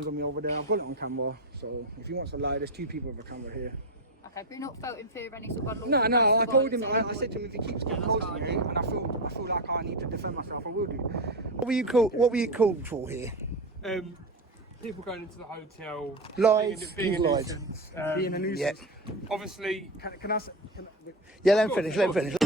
hands on me over there. I've got it on camera, so if he wants to lie, there's two people with a camera here. Okay, but you're not felt in fear of any sort of No, I told him, I said to him, if he keeps getting close to me, and I feel like I need to defend myself, I will do. What were you called for here? People going into the hotel, Lies, being a lied. nuisance. Being a nuisance. Yeah. Obviously, Can I Yeah, let him finish, let him finish.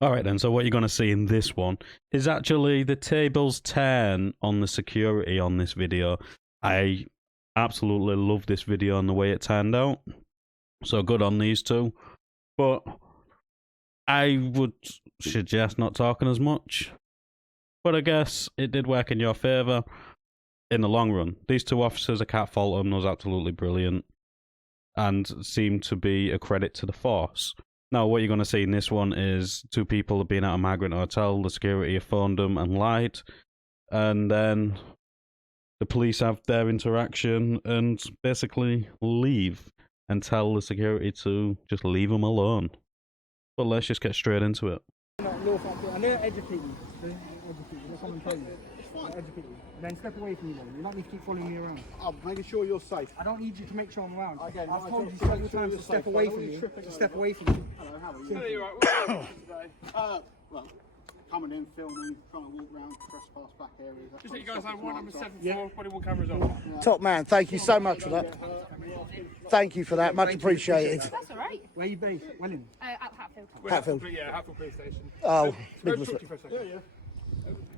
Alright then, so what you're going to see in this one is actually the tables turn on the security on this video. I absolutely love this video and the way it turned out. So good on these two. But I would suggest not talking as much. But I guess it did work in your favour in the long run. These two officers, I can't fault them, was absolutely brilliant. And seemed to be a credit to the force. Now, what you're going to see in this one is two people have been at a migrant hotel, the security have phoned them and lied, and then the police have their interaction and basically leave and tell the security to just leave them alone. But let's just get straight into it. I know educate you. Let someone tell you. Educate you. And then step away from me, then. You don't need to keep following me around. I'm making sure you're safe. I don't need you to make sure I'm around. Again, I've told you several times to step away from me. To step away from me. Hello, how are you? you're right. What are you doing today? Well, coming in, filming, trying to walk around, trespass back areas. Just let you guys know, warrant number 74, body worn cameras on. Top man, thank you so much for that. Thank you for that, much appreciated. That's all right. Where are you based? Welling? At Hatfield. Hatfield. Yeah, Hatfield police station. Oh, Go big talk to you respect. for a second.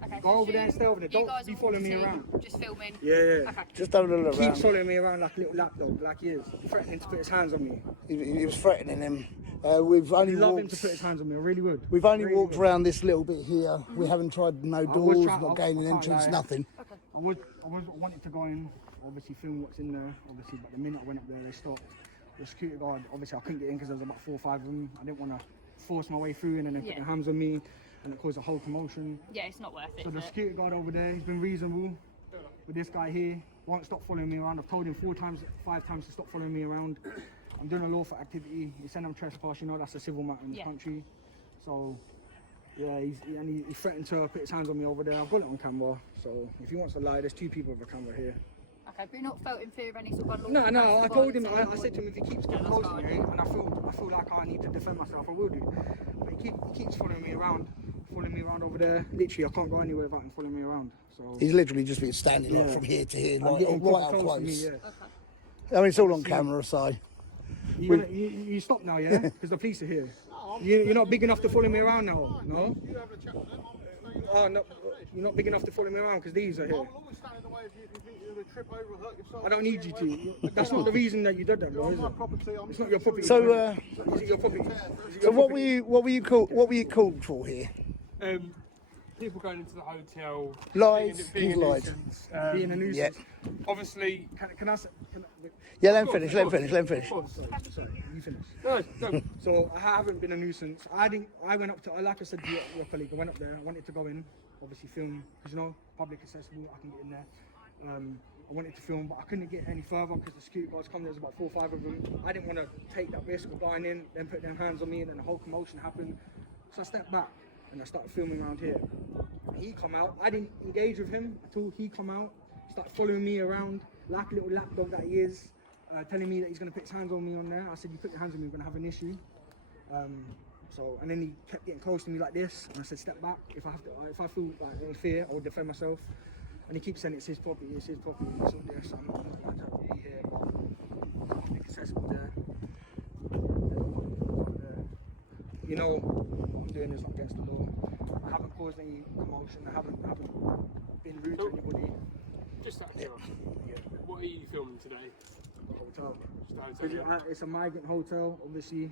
Okay. Go over there and stay over there. You guys Don't be are following me walking, around. just filming. Yeah. Okay. Just having a look Keeps around. following me around like a little lapdog, like he is. Threatening to put his hands on me. He was threatening him. We've only I'd love him to walked. put his hands on me, I really would. We've only Really walked would. around this little bit here. We haven't tried no doors, try- not I gaining can't entrance, lie. nothing. I wanted to go in, obviously film what's in there, obviously, but the minute I went up there, they stopped. The security guard, obviously I couldn't get in because there was about 4 or 5 of them. I didn't want to force my way through and then they put their hands on me and it caused a whole commotion. Yeah, it's not worth it. So the is it? security guard over there, he's been reasonable with this guy here. Won't stop following me around. I've told him 5 times to stop following me around. I'm doing a lawful activity. He said I'm trespass, you know that's a civil matter in the country. So yeah, he threatened to put his hands on me over there. I've got it on camera. So if he wants to lie, there's 2 people with a camera here. Okay, but you're not felt in fear of any sort of No, I told him, I said to him, if he keeps getting close to me, and I feel like I need to defend myself, I will do. But he keeps following me around over there. Literally, I can't go anywhere without him following me around. So He's literally just been standing like from here to here, I'm like, getting right proper up close to me, close. yeah. I mean, it's all on camera, so. You stop now, yeah? Because the police are here. You're not big enough to follow me around now, no? You have a chat with them. Oh, no, you're not big enough to follow me around because these are here. I'll always stand in the way if you think you're going to trip over or hurt yourself. I don't need you to. That's not the reason that you did that, bro, is My it? property, I'm It's not your property. So, is it your property? Is it so your what property? were you called for here? People going into the hotel, Lies, being he's a lied. nuisance. Being a nuisance. Obviously, Can I Yeah, let him finish, let him finish, let him finish. Sorry, you finish. no. So I haven't been a nuisance. I went up to, like I said to your colleague, I went up there, I wanted to go in, obviously film, because you know, public accessible, I can get in there. I wanted to film, but I couldn't get any further because the security guards come, there's about 4 or 5 of them. I didn't want to take that risk of going in, then put their hands on me, and then the whole commotion happened. So I stepped back and I started filming around here. He come out, I didn't engage with him at all. He come out, started following me around like a little lapdog that he is, telling me that he's going to put his hands on me on there. I said, you put your hands on me, we're going to have an issue. And then he kept getting close to me like this, and I said, step back. If I feel like in fear, I will defend myself. And he keeps saying it's his property, it's his property, it's all this. I'm not going to be here, but public accessible there. You know, what I'm doing is not against the law. I haven't caused any commotion. I haven't been rude to anybody. Just out of curiosity, what are you filming today? Hotel. Just a hotel. It's a migrant hotel, obviously.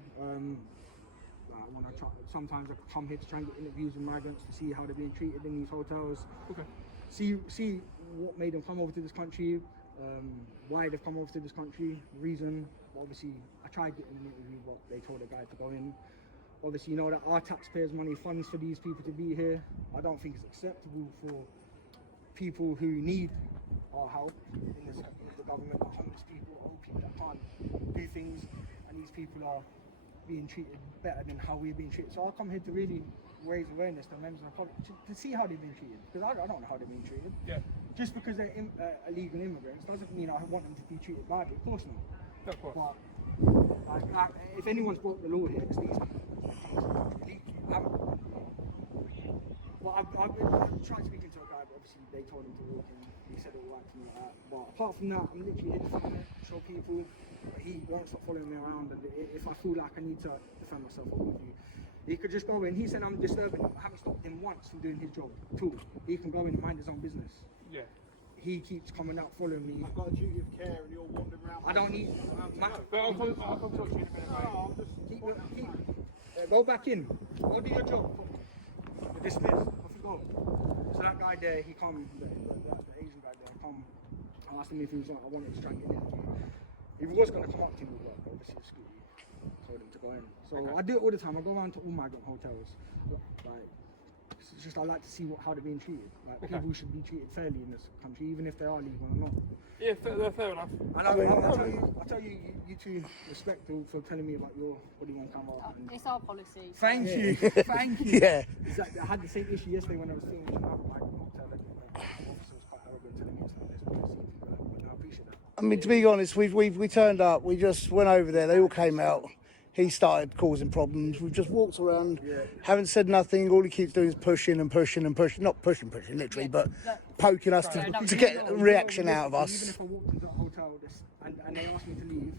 Sometimes I come here to try and get interviews with migrants to see how they're being treated in these hotels. Okay. See what made them come over to this country, why they've come over to this country, reason. Obviously, I tried getting an interview, but they told the guy to go in. Obviously, you know that our taxpayers' money funds for these people to be here. I don't think it's acceptable for people who need our help in the government, like homeless people, old people that can't do things, and these people are being treated better than how we're being treated. So I come here to really raise awareness to members of the public to see how they've been treated. Because I don't know how they've been treated. Yeah. Just because they're illegal immigrants doesn't mean I want them to be treated badly. Of course not. Of course. But like, if anyone's broke the law here, it's these people. But I've tried speaking to a guy, but obviously they told him to walk in. He said all right to me like that. But apart from that, I'm literally in front of it, show people. He won't stop following me around, and if I feel like I need to defend myself, I'll with you. He could just go in. He said I'm disturbing him. I haven't stopped him once from doing his job at all. He can go in and mind his own business. Yeah. He keeps coming out following me. I've got a duty of care and you're wandering around. I don't need. But I'll come talk to you in a minute, mate. I'll just Go back in. Go do your job. You're dismissed. Off you go. So that guy there, he come. The Asian guy there, come. I asked him if he was like, I wanted to try and get in. He was going to come up to me, but obviously the scooty told him to go in. So okay. I do it all the time. I go around to all migrant hotels. Like, it's just I like to see how they're being treated. Like people should be treated fairly in this country, even if they are legal or not. Yeah, fair enough. And I'll tell you, you two respectful for telling me about your body on camera. It's our policy. Thank you, thank you. Yeah. Exactly. I had the same issue yesterday when I was filming another migrant hotel. And the officer was quite arrogant, telling me it's not this policy. But I appreciate that. I mean, to be honest, we turned up. We just went over there. They all came out. He started causing problems. We've just walked around, haven't said nothing. All he keeps doing is pushing and pushing and pushing. Not pushing, literally, but poking us to get a reaction out of us. Even if I walked into a hotel and they asked me to leave,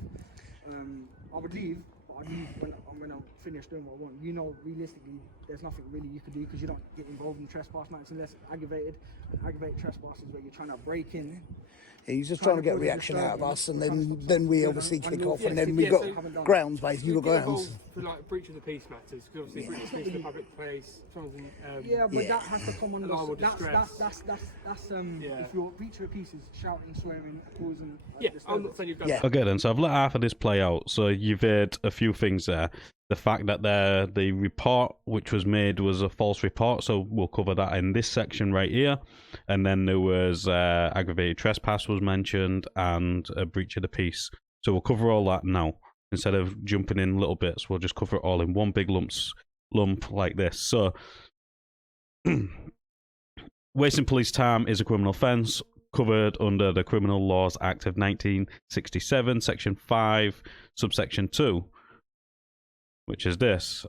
I would leave, but I'd leave when I'm finished doing what I want. You know, realistically, there's nothing really you could do because you don't get involved in trespass nights unless aggravated. And aggravated trespass is where you're trying to break in. He's just trying to get a reaction out of us, and then we obviously kick off, and then we've got grounds, basically. You've got grounds. For like breach of the peace matters, because obviously breach of the peace in a public place. Yeah, but that has to come on alarm that's Yeah. if your breach of the peace is shouting, swearing, causing. Yeah, I'm not saying you've done that. Okay then, so I've let half of this play out. So you've heard a few things there. The fact that the report which was made was a false report, so we'll cover that in this section right here. And then there was aggravated trespass was mentioned and a breach of the peace. So we'll cover all that now. Instead of jumping in little bits, we'll just cover it all in one big lump like this. So wasting police time is a criminal offence covered under the Criminal Laws Act of 1967, Section 5, subsection 2. Which is this.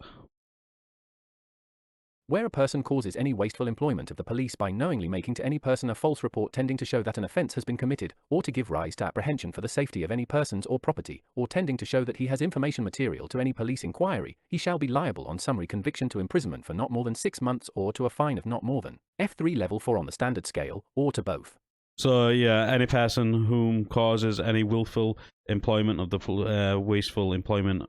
Where a person causes any wasteful employment of the police by knowingly making to any person a false report tending to show that an offence has been committed, or to give rise to apprehension for the safety of any persons or property, or tending to show that he has information material to any police inquiry, he shall be liable on summary conviction to imprisonment for not more than 6 months or to a fine of not more than F3 level 4 on the standard scale, or to both. So yeah, any person whom causes any willful employment of the wasteful employment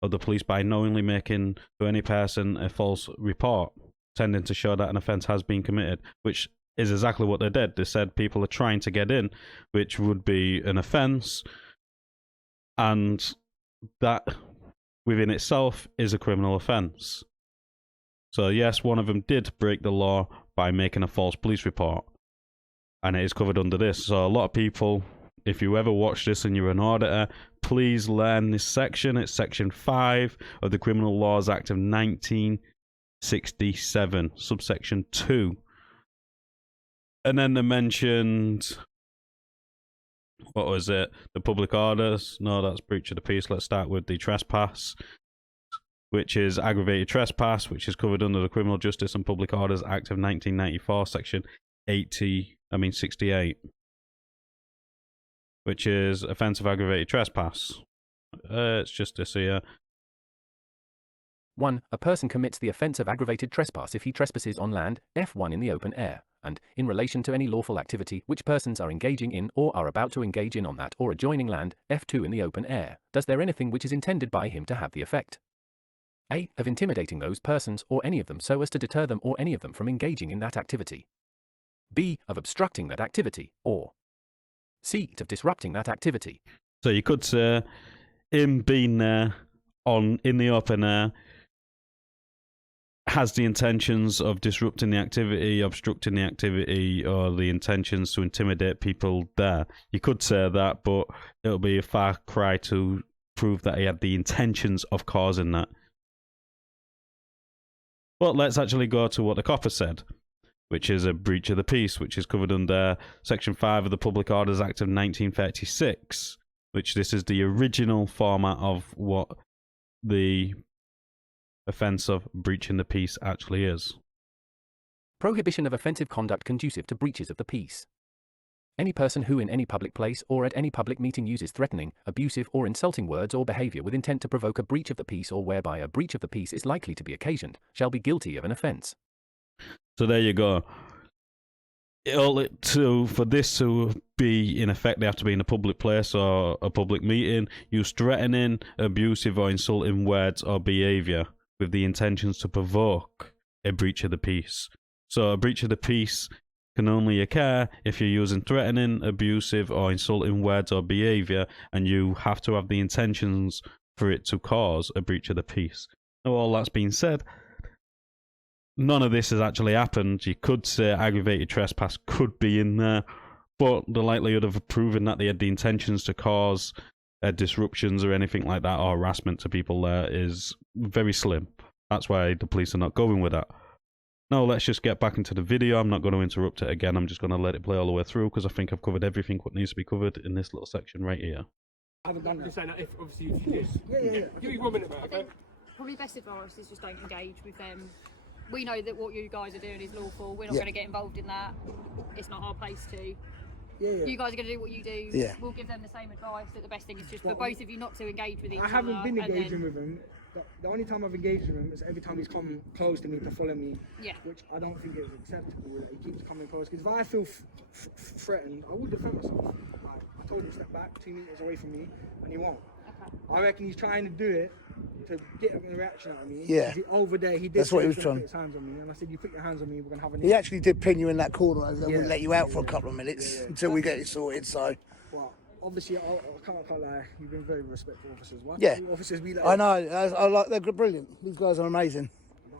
of the police by knowingly making to any person a false report, tending to show that an offence has been committed, which is exactly what they did. They said people are trying to get in, which would be an offence, and that within itself is a criminal offence. So yes, one of them did break the law by making a false police report, and it is covered under this. So a lot of people, if you ever watch this and you're an auditor, please learn this section. It's Section 5 of the Criminal Laws Act of 1967, subsection 2. And then they mentioned, what was it? The public orders. No, that's breach of the peace. Let's start with the trespass, which is aggravated trespass, which is covered under the Criminal Justice and Public Orders Act of 1994, Section 68. Which is offensive aggravated trespass. It's just this here. 1. A person commits the offence of aggravated trespass if he trespasses on land, F1 in the open air, and in relation to any lawful activity which persons are engaging in or are about to engage in on that or adjoining land, F2 in the open air, does there anything which is intended by him to have the effect A. Of intimidating those persons or any of them so as to deter them or any of them from engaging in that activity. B. Of obstructing that activity, or C. Of disrupting that activity. So you could say him being there in the open air has the intentions of disrupting the activity, obstructing the activity, or the intentions to intimidate people there. You could say that, but it'll be a far cry to prove that he had the intentions of causing that. But let's actually go to what the copper said, which is a breach of the peace, which is covered under Section 5 of the Public Orders Act of 1936, which this is the original format of what the offence of breaching the peace actually is. Prohibition of offensive conduct conducive to breaches of the peace. Any person who in any public place or at any public meeting uses threatening, abusive or insulting words or behavior with intent to provoke a breach of the peace or whereby a breach of the peace is likely to be occasioned, shall be guilty of an offence. So there you go. For this to be in effect, they have to be in a public place or a public meeting, use threatening, abusive or insulting words or behaviour with the intentions to provoke a breach of the peace. So a breach of the peace can only occur if you're using threatening, abusive or insulting words or behaviour, and you have to have the intentions for it to cause a breach of the peace. Now, all that's being said, none of this has actually happened. You could say aggravated trespass could be in there, but the likelihood of proving that they had the intentions to cause disruptions or anything like that or harassment to people there is very slim. That's why the police are not going with that. Now let's just get back into the video. I'm not going to interrupt it again. I'm just going to let it play all the way through because I think I've covered everything what needs to be covered in this little section right here. I haven't done Just that. saying that if obviously if you did. Yeah. Give me 1 minute, mate. I Okay. think probably best advice is just don't engage with them. We know that what you guys are doing is lawful. We're not going to get involved in that. It's not our place to. Yeah. You guys are going to do what you do. Yeah. We'll give them the same advice that the best thing is just for both of you not to engage with each other. I haven't been and engaging then- with him. The only time I've engaged with him is every time he's come close to me to follow me, Yeah. which I don't think is acceptable. That he keeps coming close. Because if I feel threatened, I would defend myself. Like, I told him to step back 2 meters away from me, and he won't. Okay. I reckon he's trying to do it to get a reaction out of me. Yeah. Over there, he did. That's what say he was gonna trying. Put his hands on me, and I said, "You put your hands on me, we're gonna have an." He actually did pin you in that corner over there, Yeah. wouldn't let you out for a couple of minutes until we get it sorted. So Well, obviously, I can't lie. You've been very respectful officers. Why Yeah. can't you officers be like? I know, I like they're brilliant. These guys are amazing.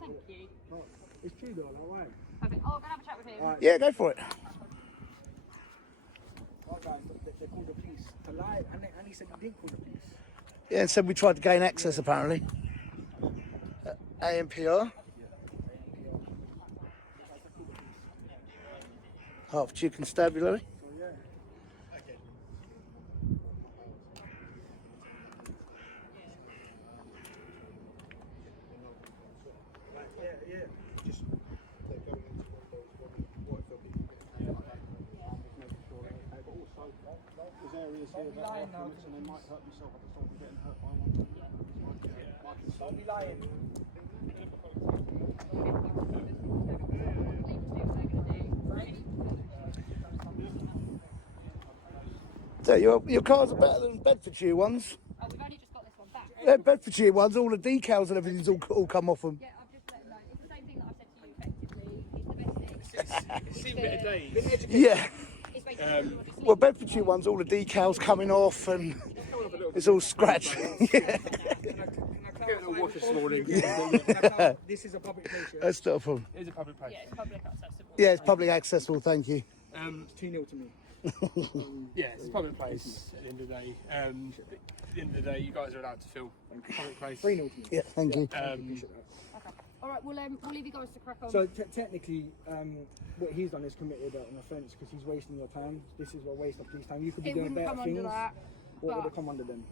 Thank you. Oh, it's true though. Like, why? Perfect. Oh, I'm going to have a chat with him. Alright. Yeah, go for it. Oh, guys, they called the police to lie, and he said he didn't call the police. Yeah, and said we tried to gain access apparently. AMPR. Hertfordshire Constabulary. So yeah. Yeah. Just There's areas here that are off limits and they might hurt themselves. I just don't want getting hurt by one. don't be lying. So your cars are better than Bedfordshire ones. Oh, we've only just got this one back. Yeah, Bedfordshire ones, all the decals and everything's all come off them. Yeah, I've just let him know. It's the same thing that I said to you, effectively. It's the best thing. It's seen better days. Yeah. It's basically obviously Well, Bedfordshire ones, all the decals coming off and it's all scratched. Yeah. Getting a wash this morning. This is a public place. Yeah? That's not a problem. It is a public place. yeah, it's public accessible. Yeah, it's public accessible, thank you. It's 2-0 to me. Yeah, it's a public place at the end of the day. At the end of the day, you guys are allowed to film public place. 3-0 to me. Yeah, thank you. Okay. All right, we'll leave you guys to crack on. So technically, what he's done is committed an offence because he's wasting your time. This is a waste of police time. You could be it doing wouldn't better come things. under that. What would but it come under then?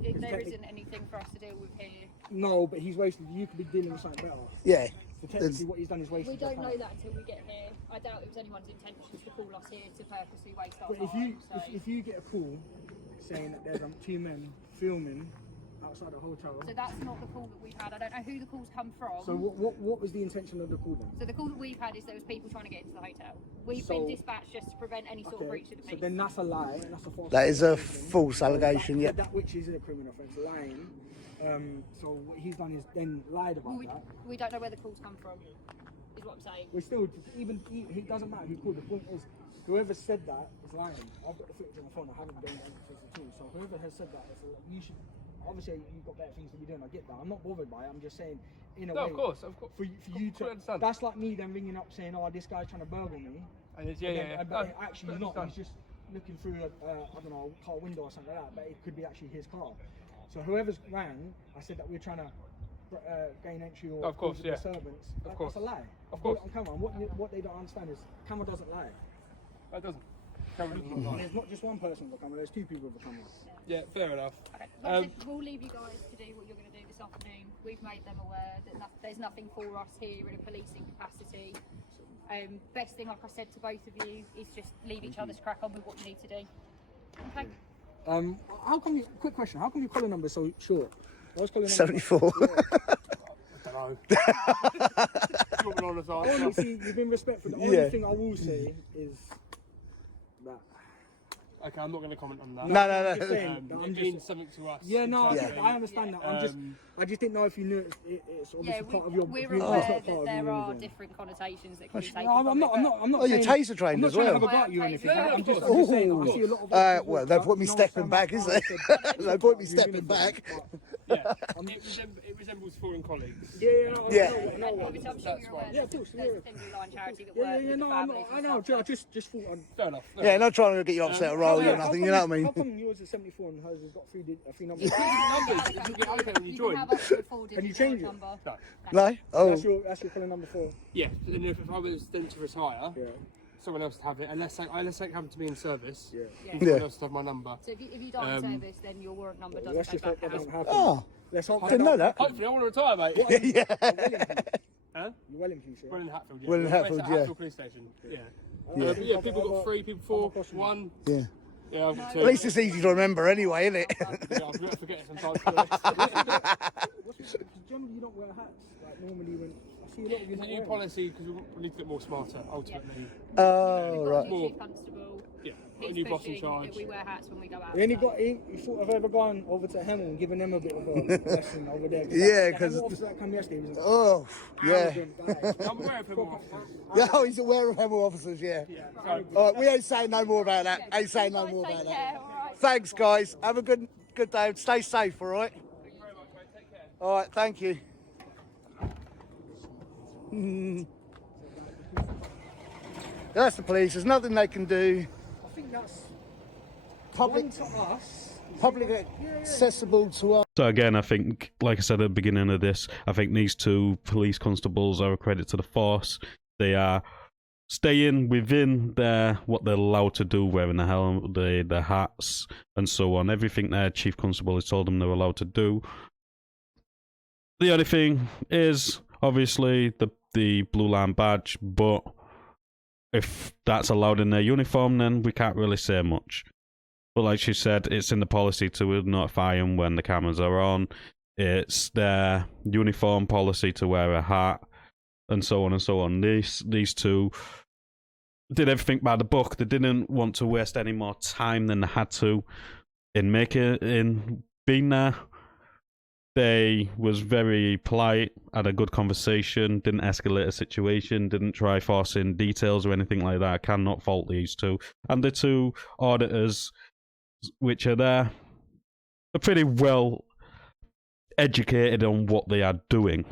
there technic- isn't anything for us to deal with here. No, but he's wasted. You could be dealing with something better. Yeah. So technically, what he's done is wasted We your don't time. know that until we get here. I doubt it was anyone's intentions to call us here to purposely waste our But time. if you get a call saying that there's 2 men filming outside a hotel. So that's not the call that we've had. I don't know who the calls come from. So what was the intention of the call then? So the call that we've had is there was people trying to get into the hotel. We've So- been dispatched just to prevent any sort of breach of the So peace. then that's a lie. And that's a false. That is a allegation. false allegation, yeah. That which is a criminal offence, lying. So what he's done is then lied about that. we don't know where the calls come from, is what I'm saying. We're still it doesn't matter who called. The point is, whoever said that is lying. I've got the footage on my phone. I haven't done anything at all. So whoever has said that, you should. Obviously, you've got better things to be doing. I get that. I'm not bothered by it. I'm just saying, in a No, way. of course. For you to understand. that's like me then ringing up saying, "Oh, this guy's trying to burgle me." And it's, But actually No, not. understand. He's just looking through I don't know, a car window or something like that. But it could be actually his car. So whoever's rang, I said that we're trying to gain entry or Of course, cause yeah. disturbance. course. That's a lie. Of course. On camera. And what they don't understand is camera doesn't lie. That doesn't. Camera does not lie. There's not just one person with a camera. There's two people with a camera. Yeah, fair enough. Okay. Like I said, we'll leave you guys to do what you're going to do this afternoon. We've made them aware that there's nothing for us here in a policing capacity. Best thing, like I said to both of you, is just leave each other to crack on with what you need to do. Okay. How come you? Quick question. How come your collar number so short? I was calling 74. I don't know. You want an honest answer? Honestly, you've been respectful. The Yeah. only thing I will say is that. Okay, I'm not going to comment on that. No. I'm just saying that It I'm means just. something to us. Yeah, no, internally. I understand that. I just didn't know if you knew it's obviously Yeah, part of your. we're it's aware not part that of there your are reason. different connotations that can be taken. No, I'm not. Oh, you're saying- taser trained I'm not as trying to well. have a go at you or anything. Yeah, I'm of just course. saying. I see a lot of. Well, no point me stepping back, is there? No point me stepping back. Yeah, it resembles foreign colleagues. Yeah. Obviously, I'm sure you're aware Yeah, of course, there's yeah. a Thin Blue Line charity that Yeah, works with no, the I'm families not, I and know. stuff. I just thought. Fair enough. Yeah, not trying to get you upset or roll you or nothing, you know what I How mean? come yours is 74 and hers has got three numbers? Numbers, you get over when you You join. can have up to a 4-digit Can you change it? number. No. No? Oh, That's your color number 4. Yeah, and if I was then to retire, Yeah. someone else would have it, unless it happened to be in service. Yeah. Someone Yeah. else would have my number. So if you die in service, then your warrant number doesn't Let's take just hope back that out. doesn't happen. oh, Let's hope didn't know that. Hopefully, I want to retire, mate. Yeah. Huh? You're Wellington, yeah. We're in Hatfield, yeah. We're in We're Hatfield, based at yeah. Hatfield police station. Yeah. Yeah. Yeah, people got 3, people 4, 1. Yeah. Yeah, I've got 2. At least it's easy to remember anyway, isn't it? Yeah, I forget it sometimes. Generally, you don't wear hats. Like normally, when I see a lot of you It's a not new wearing policy because we need to get more smarter, ultimately. Oh, We've got right. a new chief constable. Yeah, got a He's new boss in pushing charge. that we wear hats when we go out. them. so- You sort of ever gone over to Hemel and given them a bit of a lesson over there? Yeah, the 'cause- Hemel officer that come yesterday was an Oh, yeah. arrogant guy. I'm aware of him more often. Yeah, oh, he's aware of Hemel officers, yeah. So, All right, we ain't saying no more about that. Ain't saying no Guys, more take about care, that. all right? Thanks, guys. Have a good day. Stay safe, all right? thank you very much, mate. Take care. All right, thank you. That's the police. There's nothing they can do. I think that's Public, one to us. public accessible to us. So again, I think, like I said at the beginning of this, I think these two police constables are a credit to the force. They are staying within what they're allowed to do, wearing the helmet, the hats, and so on. Everything their chief constable has told them they're allowed to do. The only thing is, obviously, the blue line badge, but if that's allowed in their uniform, then we can't really say much. But like she said, it's in the policy to notify them when the cameras are on. It's their uniform policy to wear a hat, and so on and so on. These two did everything by the book. They didn't want to waste any more time than they had to in being there. They was very polite, had a good conversation, didn't escalate a situation, didn't try forcing details or anything like that. I cannot fault these two. And the two auditors, which are there, are pretty well educated on what they are doing.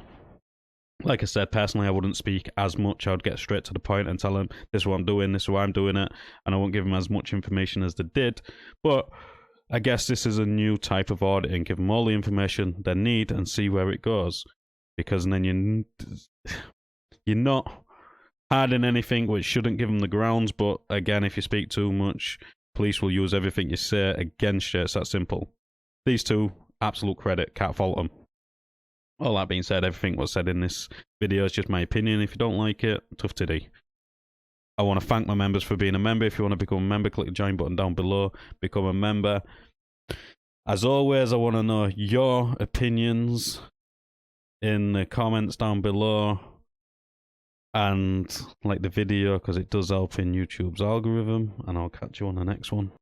Like I said, personally, I wouldn't speak as much. I would get straight to the point and tell them, this is what I'm doing, this is why I'm doing it, and I won't give them as much information as they did. But I guess this is a new type of audit and give them all the information they need and see where it goes. Because then you're not hiding anything which shouldn't give them the grounds, but again, if you speak too much, police will use everything you say against you. It's that simple. These two, absolute credit, can't fault them. All that being said, everything was said in this video is just my opinion. If you don't like it, tough titty. I want to thank my members for being a member. If you want to become a member, click the join button down below. Become a member. As always, I want to know your opinions in the comments down below. And like the video, because it does help in YouTube's algorithm. And I'll catch you on the next one.